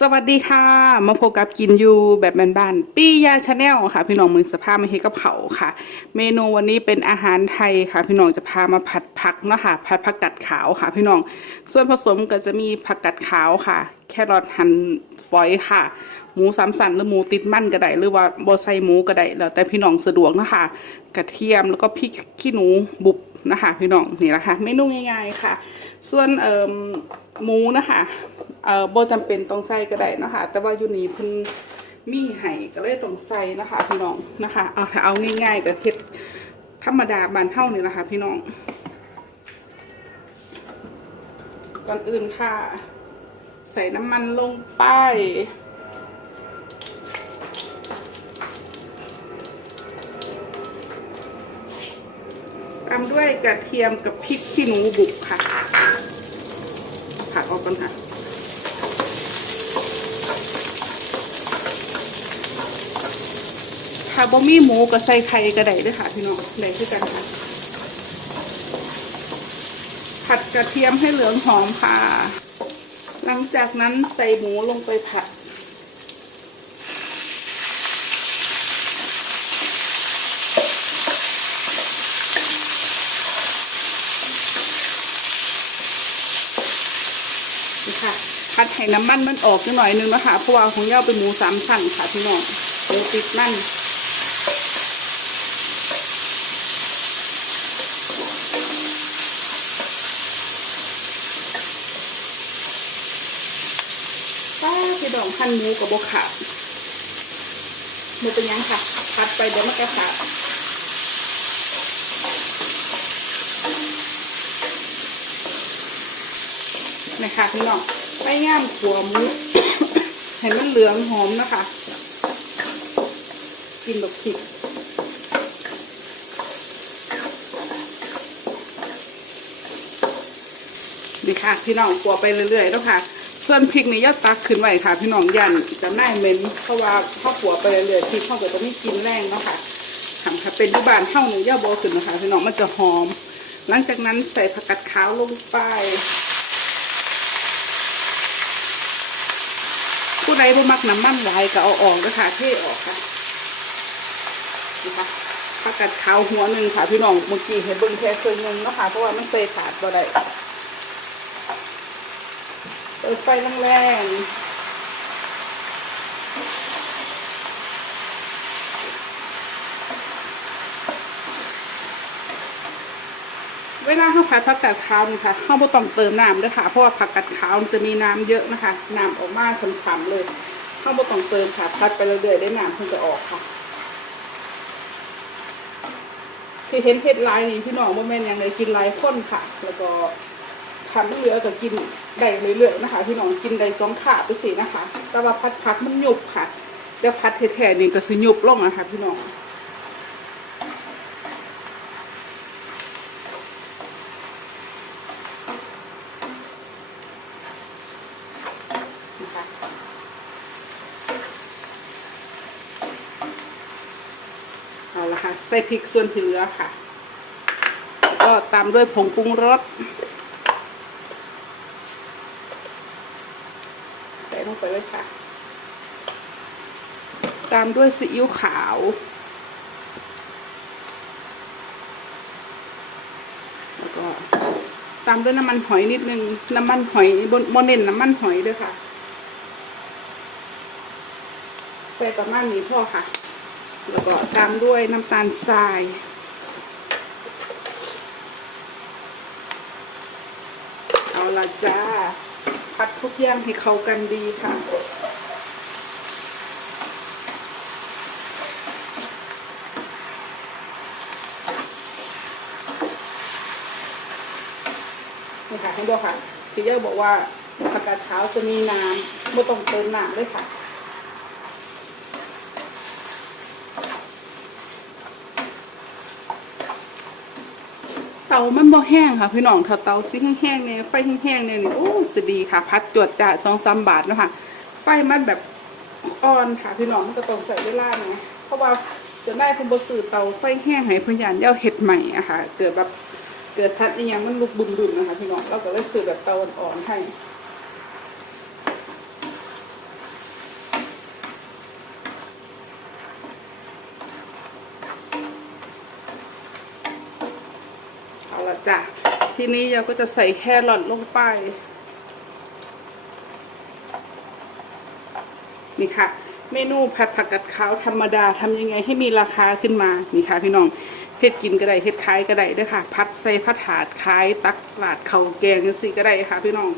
สวัสดีค่ะ มาพบกับกินยูแบบบ้านๆปี้ยาชาแนลค่ะ พี่น้องมือสภาพไม่ให้กับเขาค่ะ เมนูวันนี้เป็นอาหารไทยค่ะ พี่น้องจะพามาผัดผักเนาะค่ะผัดผักกัดขาวค่ะ พี่น้องส่วนผสมก็จะมีผักกัดขาวค่ะ แครอทหั่นฝอยค่ะ หมูสามสันหรือหมูติดมันก็ได้หรือว่าบอไซหมูก็ได้แล้วแต่พี่น้องสะดวกนะคะ กระเทียมแล้วก็พริกขี้หนูบุบนะคะ พี่น้องนี่แหละค่ะเมนูง่ายๆค่ะ ส่วนเอ่อ หมูนะคะเอ่อโบ่จำเป็นต้องใส่ก็ได้นะคะแต่ว่าอยู่นี่เพิ่นมีให้ก็เลยต้องใส่นะคะพี่น้องนะคะเอาถ้าเอาง่ายๆก็เฮ็ดธรรมดาบานเฮานี่แหละค่ะพี่น้องก่อนอื่นค่ะ ใส่น้ำมันลงไปตามด้วยกระเทียมกับพริกขี้หนูบุกค่ะ ผักออกกันค่ะถ้าบ่มีหมูก็ใส่ไข่ก็ได้ด้วยค่ะพี่น้องได้ด้วยกันค่ะ ผัดกระเทียมให้เหลืองหอมค่ะ หลังจากนั้นใส่หมูลงไปผัด นี่ คัดให้น้ำมันมันออกนิดหน่อยนึงนะคะเพราะว่าของเย่าเป็นหมูสามชั้นค่ะพี่น้องหมูติดมันป้าพี่น้องหั่นหมูกับบกขาดหมูเป็นยังค่ะพัดไปเดี๋ยวมันก็ขาดนะคะพี่น้อง ไม่ย่ามขัวหมูเห็นมันเหลืองหอมนะคะ กินแบบผิดนี่ค่ะพี่น้องขัวไปเรื่อยๆแล้วค่ะ ส่วนพริกนี่อยาตักขึ้นไว้ค่ะ พี่น้องยันจะน่าเหม็นเพราะว่าข้าวขัวไปเรื่อยๆพริกข้าวก็จะไม่กินแรงเนาะค่ะทำค่ะเป็นที่บ้านเข้าหนึ่งย่าโบขึ้นนะคะพี่น้องมันจะหอม หลังจากนั้นใส่ผักกาดขาวลงไป ผู้ใดบ่มักน้ำมันหลายก็เอาออกนะคะเทออกค่ะนี่ค่ะผักกัดขาวหัวหนึ่งค่ะพี่น้องเมื่อกี้เห็นเบิ้งแค่เคยนึงเนาะค่ะเพราะว่ามันเคยขาดบ่ได้เปิดไฟแรงๆ เวลาเขาผัดผักกัดขาวนี่ค่ะเขาไม่ต้องเติมน้ำด้วยค่ะเพราะว่าผักกัดขาวมันจะมีน้ำเยอะนะคะน้ำออกมาฉ่ำๆเลยเขาไม่ต้องเติมค่ะพัดไปเรื่อยๆได้น้ำเพิ่งจะออกค่ะที่เห็นเห็ดลายนี่พี่น้องว่าแม่นยังไงกินลายข้นค่ะ แล้วก็ทำเหลือก็กินได้เรื่อยๆนะคะ พี่น้องกินได้สองขาไปสินะคะ แต่ว่าพัดพักมันหยุบค่ะแต่พัดแท้ๆนี่ก็สิหยุบลงอะค่ะ พี่น้องนะคะเอาละค่ะ ใส่พริกส่วนที่เหลือค่ะแล้วก็ตามด้วยผงปรุงรสใส่ลงไปเลยค่ะ ตามด้วยซีอิ๊วขาวแล้วก็ตามด้วยน้ำมันหอยนิดนึง น้ำมันหอยบนบนเน้นน้ำมันหอยด้วยค่ะใส่ประมาณนี้พอค่ะ แล้วก็ตามด้วยน้ำตาลทราย เอาละจ้าพัดทุกอย่างให้เข้ากันดีค่ะ นี่ค่ะให้ดูค่ะพี่เยอะบอกว่าผักกาดขาวจะมีน้ำไม่ต้องเติมน้ำเลยค่ะ ตามันบ่แห้งค่ะพี่น้องถ้าเตาซิ่งแห้งเนี่ยไฟแห้งเนี่ยนี่โอ้สดีค่ะ พัดจวดจ่าสองสามบาทเนาะค่ะ ไฟมันแบบอ่อนค่ะพี่น้องมันก็ต้องใส่เวลาไงเพราะว่าจะได้เพิ่นบ่ซื้อเตาไฟแห้งให้พยานเย้าเห็ดใหม่อะค่ะ เกิดแบบเกิดทัดอีหยังมันลุกบุ่มๆนะคะพี่น้องเราก็เลยสื่อแบบเตาอ่อนๆให้ จ้ะทีนี้เราก็จะใส่แครอทลงไป นี่ค่ะ เมนูผัดผักกัดขาวธรรมดาทำยังไงให้มีราคาขึ้นมา นี่ค่ะพี่น้องเฮ็ดกินก็ได้เฮ็ดขายก็ได้ด้วยค่ะ พัดใส่พัดถาดขายตักหลาดเข่าแกงยังสีก็ได้ค่ะพี่น้อง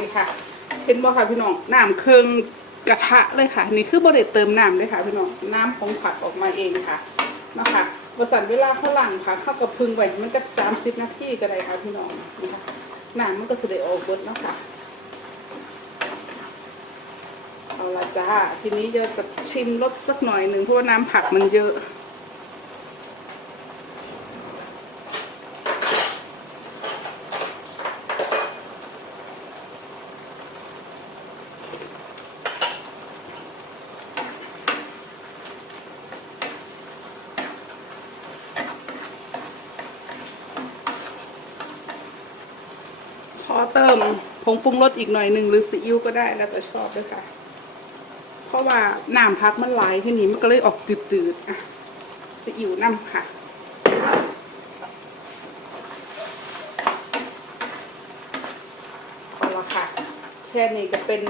นี่ค่ะ เห็นบ่ค่ะพี่น้องน้ำเครื่องกระทะเลยค่ะ นี่คือบริเติมน้ำเลยค่ะพี่น้องน้ำของผัดออกมาเองค่ะนะคะประสันเวลาเขาหลังค่ะเข้ากับพึงไว้มันก็สามสิบนาทีก็ได้ค่ะพี่น้องนะคะน้ำมันก็สไดออกเบดเนาะค่ะเอาละจ้าทีนี้จะจะชิมรสสักหน่อยหนึ่งเพราะว่าน้ำผักมันเยอะ เติมผงปรุงรสอีกหน่อยหนึ่งหรือซีอิ๊วก็ได้แล้วแต่ชอบด้วยค่ะ เพราะว่าน้ำพักมันไหลที่นี้มันก็เลยออกจืดๆอะซีอิ๊วน้ำค่ะเอาละค่ะ แค่นี้ก็เป็น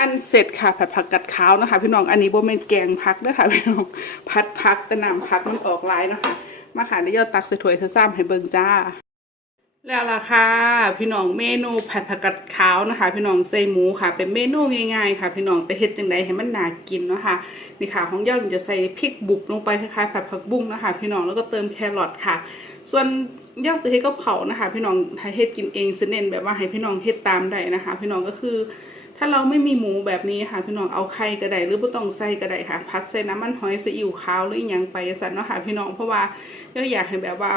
อันเสร็จค่ะผัดผักกัดขาวนะคะ พี่น้องอันนี้โบเมนแกงพักนะคะพี่น้องพัดพักแต่น้ำพักมันออกลายนะคะมาค่ะได้ยอดตักใส่ถ้วยเธอซ้ำให้เบิ่งจ้า แล้วล่ะค่ะพี่น้องเมนูผัดผักกัดขาวนะคะ พี่น้องใส่หมูค่ะ เป็นเมนูง่ายๆ ค่ะ พี่น้องแต่เฮ็ดจังไดให้มันน่ากินเนาะค่ะนี่ค่ะของย่าจะใส่พริกบุบลงไปคล้ายๆผัดผักบุ้งนะคะ พี่น้องแล้วก็เติมแครอทค่ะ ส่วนย่าจะเฮ็ดกับเขานะคะ พี่น้องถ้าเฮ็ดกินเองเน้นแบบว่าให้พี่น้องเฮ็ดตามได้นะคะ พี่น้องก็คือ ถ้าเราไม่มีหมูแบบนี้ค่ะ พี่น้องเอาไข่ก็ไดหรือบ่ต้องใส่ก็ไดค่ะพักใส่น้ำมันหอยซีอิ๊วขาวหรืออหยังไปสั่นเนาะค่ะ พี่น้องเพราะว่าย่าอยากให้แบบว่า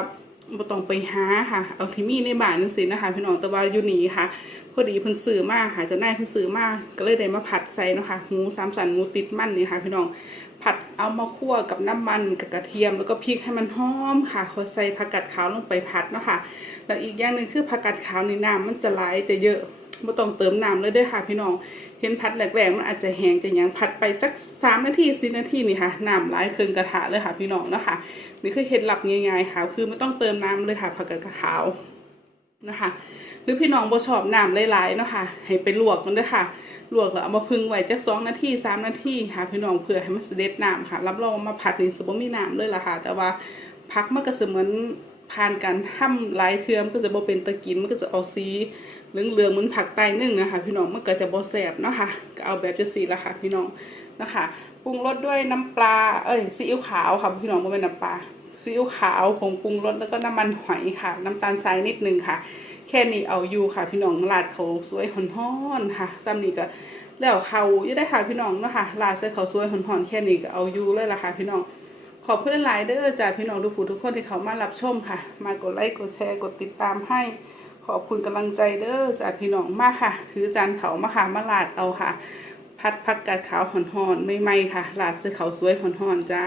บ่ต้องไปหาค่ะ เอาที่มีในบ้านนั่นสินะคะพี่น้องแต่ว่าอยู่นี่ค่ะ พอดีเพิ่นซื้อมาค่ะเจ้านายเพิ่นซื้อมาก็เลยได้มาผัดใส่เนาะค่ะหมูสามสันหมูติดมันนี่ค่ะ พี่น้องผัดเอามาคั่วกับน้ำมันกับกระเทียม แล้วก็พริกให้มันหอมค่ะค่อใส่ผักกาดขาวลงไปผัดเนาะค่ะแล้วอีกอย่างหนึ่งคือผักกาดขาวนี่น้ำมันจะไหลจะเยอะ บ่ต้องเติมน้ำเลยเด้อค่ะพี่น้อง เห็นผัดแรกๆมันอาจจะแห้งจะยังผัดไปจัก3นาที4นาทีนี่ค่ะน้ำไหลครึ่งกระทะเลยค่ะพี่น้องนะคะนี่คือเคล็ดลับง่ายๆค่ะคือไม่ต้องเติมน้ำเลยค่ะผักกาดขาวนะคะ หรือพี่น้องบ่ชอบน้ำหลายๆเนาะค่ะให้ไปลวกกันด้วยค่ะลวกแล้วเอามาพึ่งไว้จักสองนาทีสามนาทีค่ะพี่น้องเพื่อให้มันเสด็จน้ำค่ะ รับรองมาผัดนี่สิบ่มีน้ำเลยล่ะค่ะ แต่ว่าพักมันก็เสมือนผ่านการทำหลายเทือมก็จะบ่เป็นตะกินมันก็จะออกสี เหลืองๆเหมือนผักไตนึ่งนะคะพี่น้องมันก็จะบ่แซ่บเนาะค่ะก็เอาแบบจังซี่ล่ะค่ะพี่น้องนะคะปรุงรสด้วยน้ำปลาเอ้ยซีอิ๊วขาวค่ะพี่น้องบ่เป็นน้ำปลาซีอิ๊วขาวผงปรุงรสแล้วก็น้ำมันหอยค่ะ น้ำตาลทรายนิดนึงค่ะ แค่นี้เอาอยู่ค่ะ พี่น้องลาดเขาสวยหอนๆค่ะซ้ำนี้ก็แล้วเขาอยู่ได้ค่ะพี่น้องเนาะค่ะลาดใส่เขาสวยหอนๆแค่นี้ก็เอาอยู่เลยละค่ะ พี่น้องขอบคุณหลายเด้อจ้าพี่น้องทุกผู้ทุกคนที่เขามารับชมค่ะ มากดไลค์กดแชร์กดติดตามให้ ขอบคุณกำลังใจเด้อจากพี่น้องมากค่ะ คือจานเขามาค่ะมาลาดเอาค่ะ พัดพักกาดขาวหอนๆไม่ไหมค่ะลาดใส่เขาสวยหอนๆจ้า